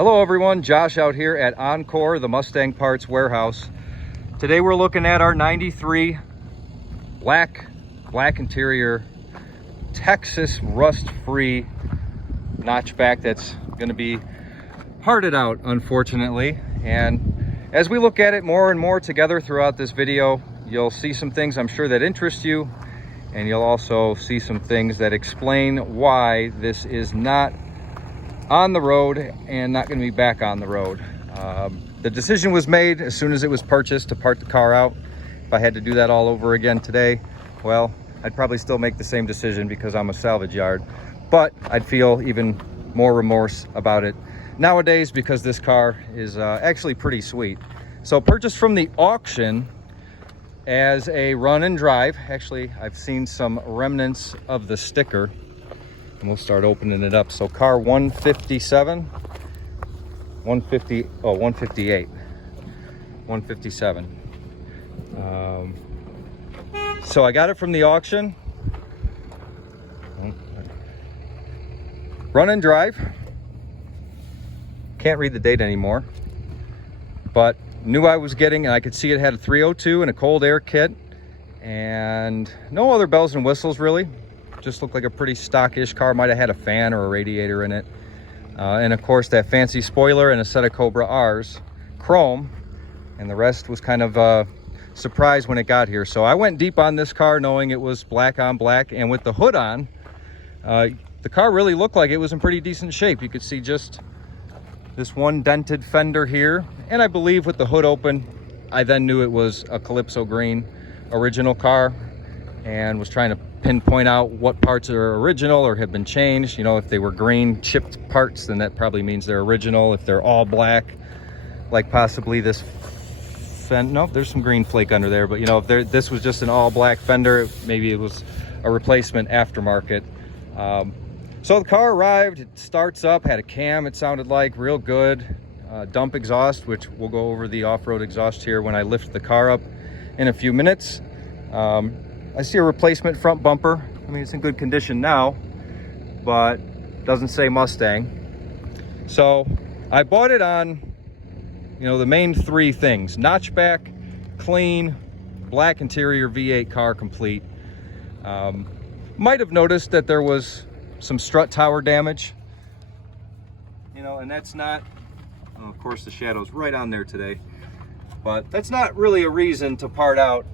Hello everyone, Josh out here at Encore, the Mustang Parts Warehouse. Today we're looking at our 93 black interior, Texas rust-free notchback that's going to be parted out, unfortunately. And as we look at it more and more together throughout this video, you'll see some things I'm sure that interest you, and you'll also see some things that explain why this is not on the road and not going to be back on the road. The decision was made as soon as it was purchased to part the car out. If I had to do that all over again today, well, I'd probably still make the same decision because I'm a salvage yard, but I'd feel even more remorse about it nowadays because this car is actually pretty sweet. So purchased from the auction as a run and drive. Actually, I've seen some remnants of the sticker, and we'll start opening it up. So car 157, 150, oh, 158, 157. So I got it from the auction. Run and drive. Can't read the date anymore, but knew I was getting, and I could see it had a 302 and a cold air kit and no other bells and whistles really. Just looked like a pretty stockish car. Might have had a fan or a radiator in it, and of course that fancy spoiler and a set of Cobra R's, chrome, and the rest was kind of a surprise when it got here. So I went deep on this car knowing it was black on black, and with the hood on, the car really looked like it was in pretty decent shape. You could see just this one dented fender here, and I believe with the hood open, I then knew it was a Calypso green original car, and was trying to pinpoint out what parts are original or have been changed. You know, if they were green chipped parts, then that probably means they're original. If they're all black, like possibly this fender, nope, there's some green flake under there, but you know, if this was just an all black fender, maybe it was a replacement aftermarket. So the car arrived, it starts up, had a cam, it sounded like, real good. Dump exhaust, which we'll go over the off-road exhaust here when I lift the car up in a few minutes. I see a replacement front bumper. I mean, it's in good condition now, but doesn't say Mustang. So I bought it on, you know, the main three things: notchback, clean, black interior V8 car complete. Might have noticed that there was some strut tower damage, you know, and that's not, well, of course the shadow's right on there today, but that's not really a reason to part out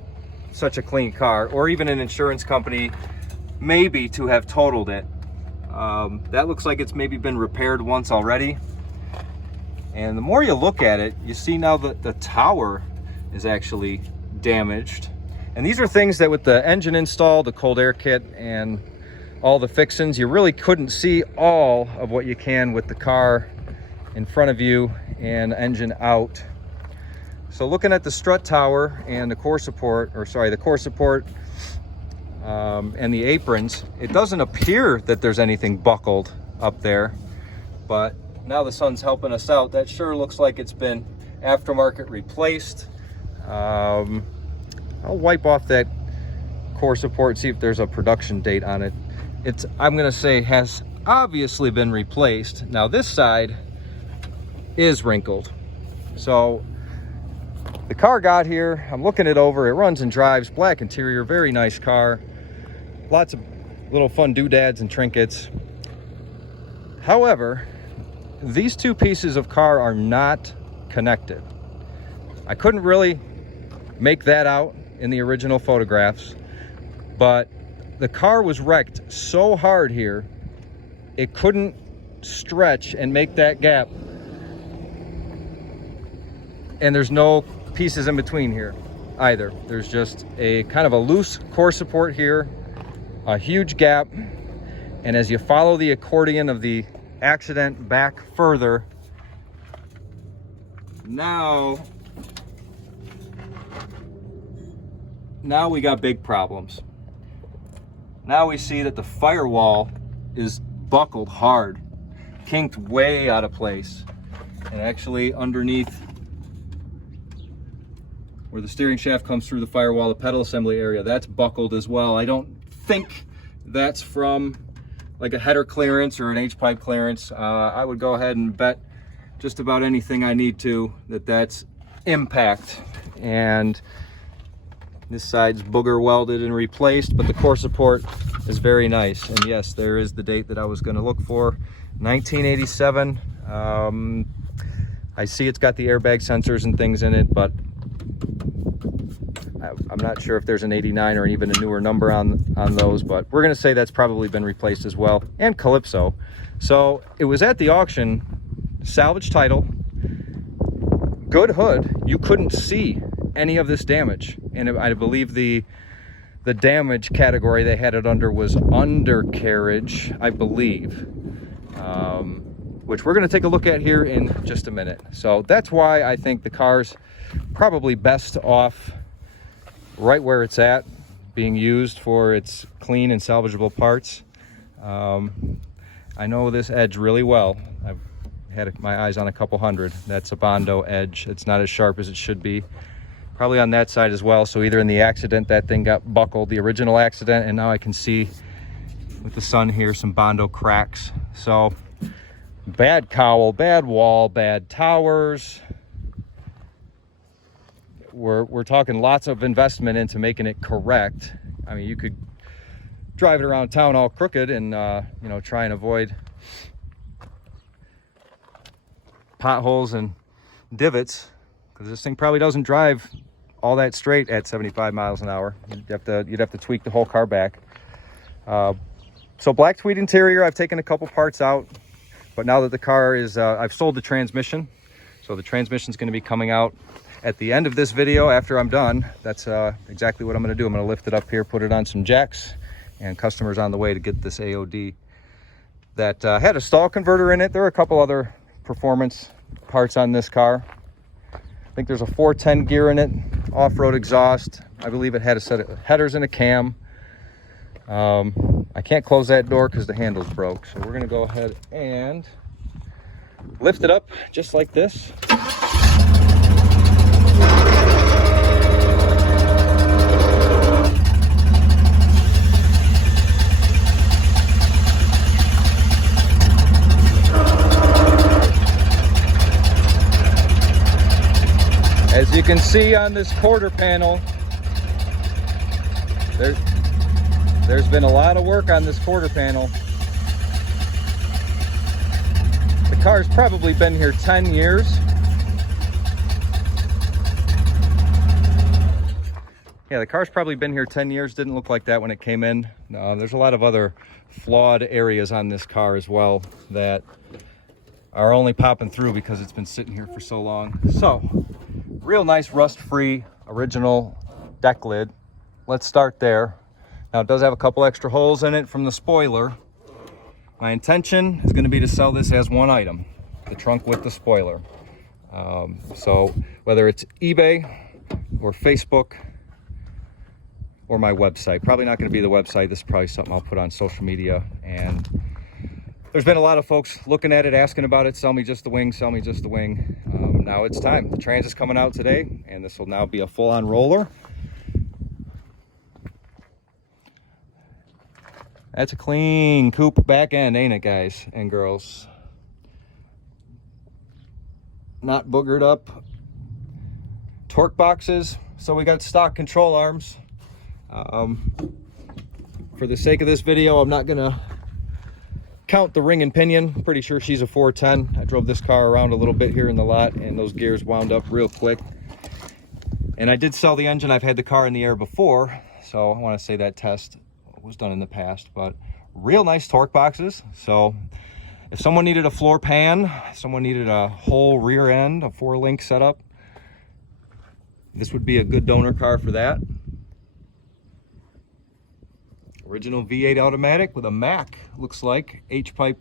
such a clean car, or even an insurance company maybe to have totaled it. That looks like it's maybe been repaired once already, and the more you look at it, you see now that the tower is actually damaged. And these are things that with the engine installed, the cold air kit, and all the fixings, you really couldn't see all of what you can with the car in front of you and engine out. So looking at the strut tower and the core support, or sorry, the core support and the aprons, it doesn't appear that there's anything buckled up there, but now the sun's helping us out. That sure looks like it's been aftermarket replaced. I'll wipe off that core support, see if there's a production date on it. I'm gonna say has obviously been replaced. Now this side is wrinkled. So the car got here, I'm looking it over, it runs and drives, black interior, very nice car. Lots of little fun doodads and trinkets. However, these two pieces of car are not connected. I couldn't really make that out in the original photographs, but the car was wrecked so hard here, it couldn't stretch and make that gap. And there's no pieces in between here either. There's just a kind of a loose core support here, a huge gap, and as you follow the accordion of the accident back further, now we got big problems. Now we see that the firewall is buckled hard, kinked way out of place, and actually underneath where the steering shaft comes through the firewall, the pedal assembly area, that's buckled as well. I don't think that's from like a header clearance or an H-pipe clearance. I would go ahead and bet just about anything I need to that's impact. And this side's booger welded and replaced, but the core support is very nice. And yes, there is the date that I was going to look for, 1987. I see it's got the airbag sensors and things in it, but I'm not sure if there's an 89 or even a newer number on those, but we're going to say that's probably been replaced as well. And Calypso. So it was at the auction, salvage title, good hood. You couldn't see any of this damage, and I believe the damage category they had it under was undercarriage, I believe, which we're going to take a look at here in just a minute. So that's why I think the car's probably best off right where it's at, being used for its clean and salvageable parts. I know this edge really well. I've had my eyes on a couple hundred. That's a Bondo edge. It's not as sharp as it should be. Probably on that side as well. So either in the accident that thing got buckled, the original accident, and now I can see with the sun here some Bondo cracks. So bad cowl, bad wall, bad towers. We're talking lots of investment into making it correct. I mean, you could drive it around town all crooked and you know, try and avoid potholes and divots, because this thing probably doesn't drive all that straight at 75 miles an hour. You'd have to tweak the whole car back. So black tweed interior, I've taken a couple parts out, but now that the car is, I've sold the transmission. So the transmission is going to be coming out at the end of this video after I'm done. That's exactly what I'm going to do. I'm going to lift it up here, put it on some jacks, and customers on the way to get this AOD that had a stall converter in it. There are a couple other performance parts on this car. I think there's a 410 gear in it, off-road exhaust. I believe it had a set of headers and a cam. I can't close that door because the handle's broke. So we're going to go ahead and lift it up just like this. As you can see on this quarter panel, there's been a lot of work on this quarter panel. The car's probably been here 10 years. Yeah, the car's probably been here 10 years. Didn't look like that when it came in. There's a lot of other flawed areas on this car as well that are only popping through because it's been sitting here for so long. So, real nice rust-free original deck lid. Let's start there. Now it does have a couple extra holes in it from the spoiler. My intention is going to be to sell this as one item, the trunk with the spoiler. So whether it's eBay or Facebook or my website, probably not going to be the website. This is probably something I'll put on social media. And there's been a lot of folks looking at it, asking about it. Sell me just the wing, sell me just the wing. Now it's time. The Transit's coming out today, and this will now be a full-on roller. That's a clean coupe back end, ain't it, guys and girls? Not boogered up. Torque boxes. So we got stock control arms. For the sake of this video, I'm not gonna count the ring and pinion. I'm pretty sure she's a 410. I drove this car around a little bit here in the lot, and those gears wound up real quick. And I did sell the engine. I've had the car in the air before, so I want to say that test was done in the past. But real nice torque boxes. So if someone needed a floor pan, someone needed a whole rear end, a 4-link setup, this would be a good donor car for that. Original V8 automatic with a Mac, looks like, H-pipe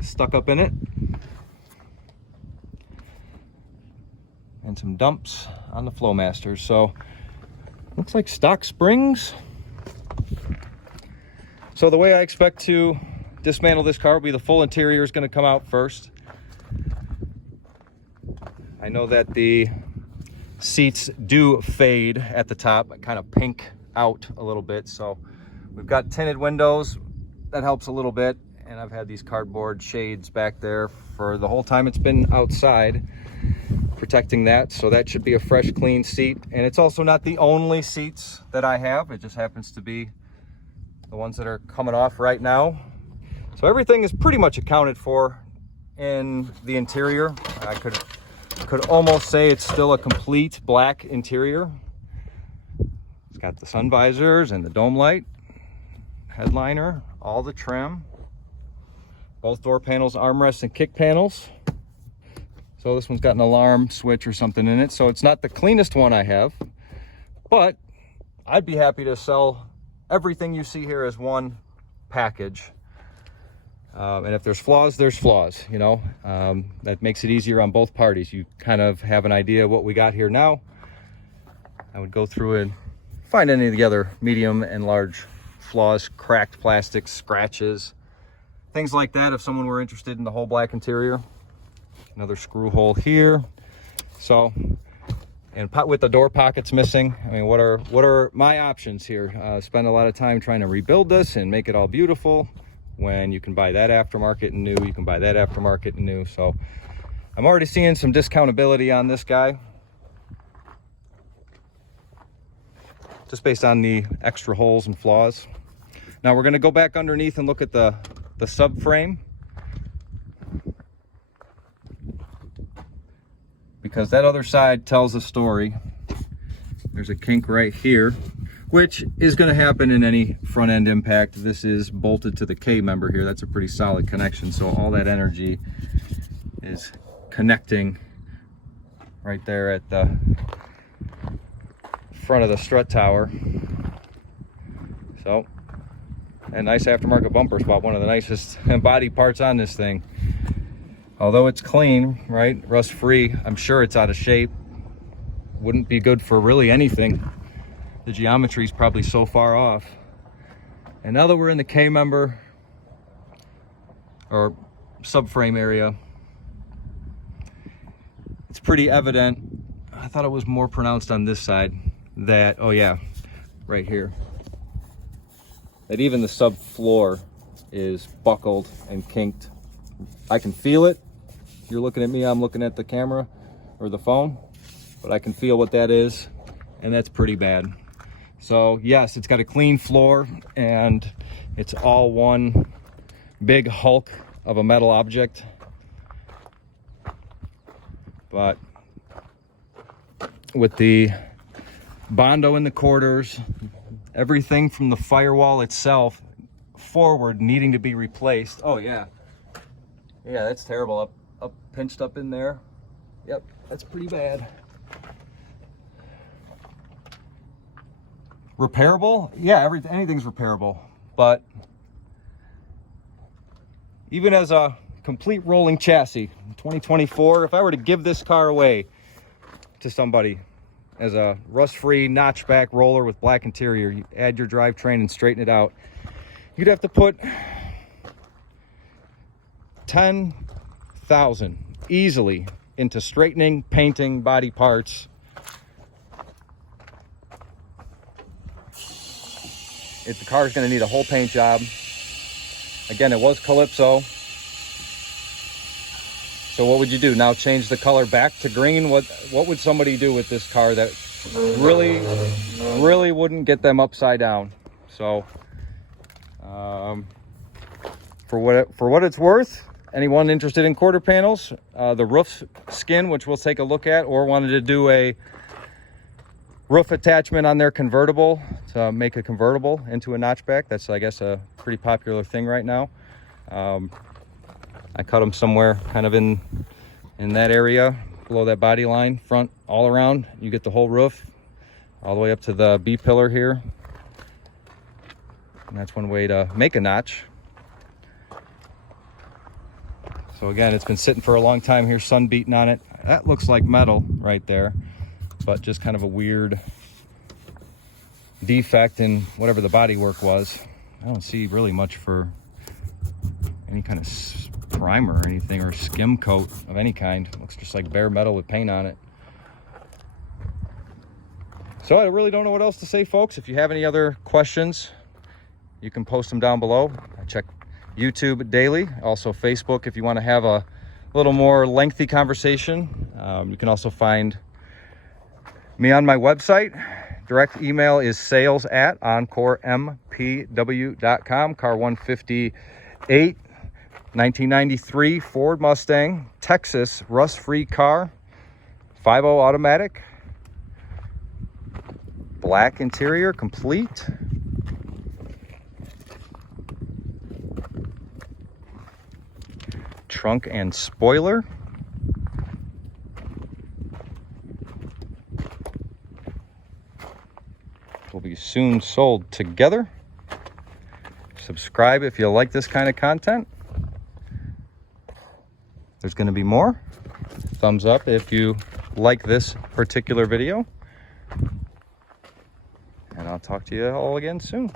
stuck up in it. And some dumps on the Flowmasters. So, looks like stock springs. So the way I expect to dismantle this car will be the full interior is going to come out first. I know that the seats do fade at the top, kind of pink out a little bit, so we've got tinted windows. That helps a little bit. and I've had these cardboard shades back there for the whole time it's been outside, protecting that. So that should be a fresh, clean seat. And it's also not the only seats that I have. It just happens to be the ones that are coming off right now. So everything is pretty much accounted for in the interior. I could almost say it's still a complete black interior. It's got the sun visors and the dome light, headliner, all the trim, both door panels, armrests, and kick panels. So this one's got an alarm switch or something in it. So it's not the cleanest one I have, but I'd be happy to sell everything you see here as one package. And if there's flaws, there's flaws, you know. That makes it easier on both parties. You kind of have an idea of what we got here now. I would go through and find any of the other medium and large flaws, cracked plastics, scratches, things like that if someone were interested in the whole black interior. Another screw hole here. So, and with the door pockets missing, I mean, what are my options here? Spend a lot of time trying to rebuild this and make it all beautiful, when you can buy that aftermarket and new, you can buy that aftermarket and new. So I'm already seeing some discountability on this guy, just based on the extra holes and flaws. Now we're gonna go back underneath and look at the subframe, because that other side tells a story. There's a kink right here, which is going to happen in any front end impact. This is bolted to the K member here. That's a pretty solid connection. So all that energy is connecting right there at the front of the strut tower. So, a nice aftermarket bumper spot, one of the nicest body parts on this thing. Although it's clean, right, rust free, I'm sure it's out of shape. Wouldn't be good for really anything. The geometry is probably so far off. And now that we're in the K member or subframe area, it's pretty evident. I thought it was more pronounced on this side that, oh yeah, right here, that even the subfloor is buckled and kinked. I can feel it. You're looking at me, I'm looking at the camera or the phone, but I can feel what that is, and that's pretty bad. So yes, it's got a clean floor and it's all one big hulk of a metal object, but with the Bondo in the quarters, everything from the firewall itself forward needing to be replaced. Oh yeah, that's terrible. Up pinched up in there. Yep, that's pretty bad. Repairable? Yeah, anything's repairable, but even as a complete rolling chassis, 2024, if I were to give this car away to somebody as a rust-free notchback roller with black interior, you add your drivetrain and straighten it out, you'd have to put $10,000 easily into straightening, painting, body parts. The car's going to need a whole paint job. Again, it was Calypso. So what would you do now? Change the color back to green? What would somebody do with this car that really wouldn't get them upside down? So for what it's worth, anyone interested in quarter panels, the roof skin, which we'll take a look at, or wanted to do a roof attachment on their convertible to make a convertible into a notchback, that's, I guess, a pretty popular thing right now. I cut them somewhere kind of in that area below that body line, front all around. You get the whole roof all the way up to the B pillar here, and that's one way to make a notch. So again, it's been sitting for a long time here, sun beating on it. That looks like metal right there, but just kind of a weird defect in whatever the bodywork was. I don't see really much for any kind of primer or anything, or skim coat of any kind. Looks just like bare metal with paint on it. So I really don't know what else to say, folks. If you have any other questions, you can post them down below. I check YouTube daily, also Facebook if you want to have a little more lengthy conversation. You can also find me on my website. Direct email is sales@encorempw.com. Car 158, 1993 Ford Mustang, Texas, rust-free car, 5.0 automatic, black interior, complete. Trunk and spoiler. Will be soon sold together. Subscribe if you like this kind of content. There's going to be more. Thumbs up if you like this particular video. And I'll talk to you all again soon.